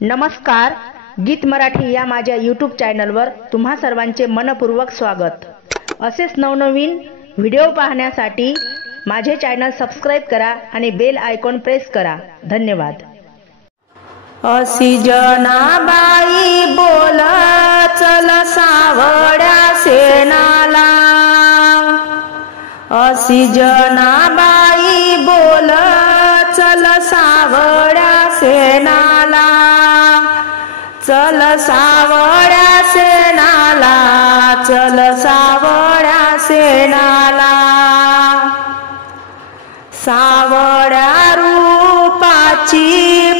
नमस्कार, गीत मराठी या माझ्या यूट्यूब चॅनलवर तुम्हा सर्वांचे मनपूर्वक स्वागत। असेच नवनवीन व्हिडिओ पाहण्यासाठी माझे चॅनल सबस्क्राइब करा आणि बेल आयकॉन प्रेस करा। धन्यवाद। अशी जनाबाई बोल चल सावड्या सेनाला, अशी जनाबाई बोल चल सावड्या सेनाला, चल सावड्या सेनाला, चल सावड्या सेनाला। सावड्या रूपाची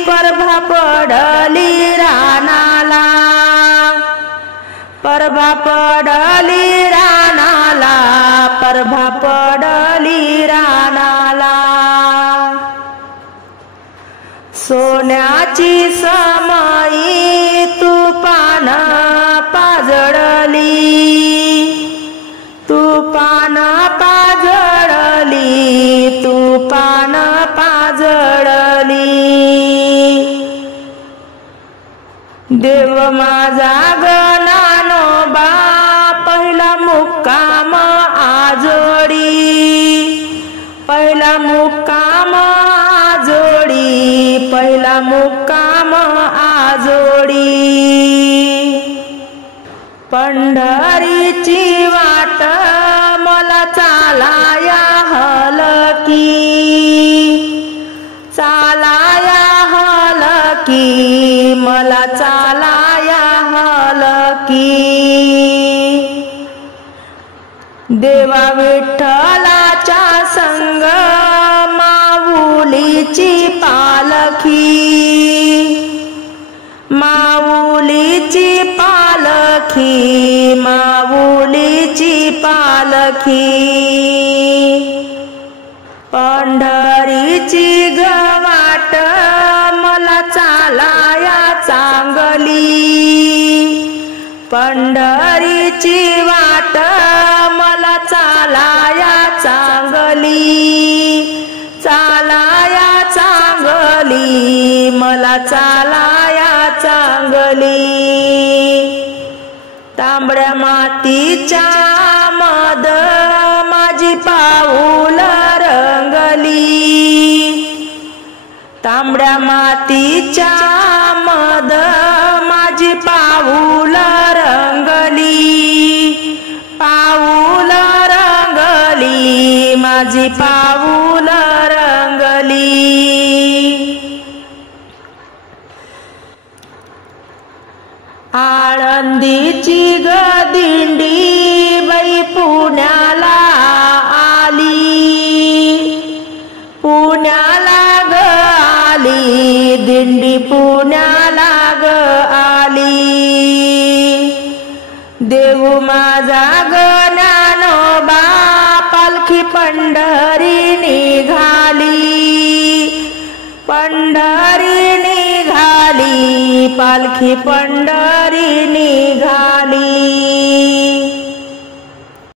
प्रभा पडली रानाला, प्रभा पडली रानाला, प्रभा पडली रानाला। सोन्याची समई तुफान पाजळली, तुफान पाजळली, तुफान पाजळली। देव माझा गणानोबा पहिला मुक्काम आजोडी, पहिला मुक्काम आजोडी, पहिला मुक्काम आजोडी। पंढरीची वाट मला चालाया हलकी, चालाया हलकी, मला चालाया हलकी। देवा विठ्ठलाच्या संग माऊलीची पालखी, माऊलीची पालखी, माऊलीची पालखी। पंढरीची गवाट मला चालाया चांगली, पंढरीची वाट मला चालाया चांगली, चालाया चांगली, मला चालाया चांगली। तांबड्या मातीच्या मध माझी पाऊल रंगली, तांबड्या मातीच्या मध माझी पाऊल रंगली, पाऊल रंगली, माझी पाऊल रंगली। आळंदीची गदिंडी बाई पुण्याला आली, पुण्याला ग आली, दिंडी पुण्याला ग आली। देऊ माझा गणानोबा पालखी पंढरी निघाली, पंढरी निघाली, पालखी पंढरी निघाली।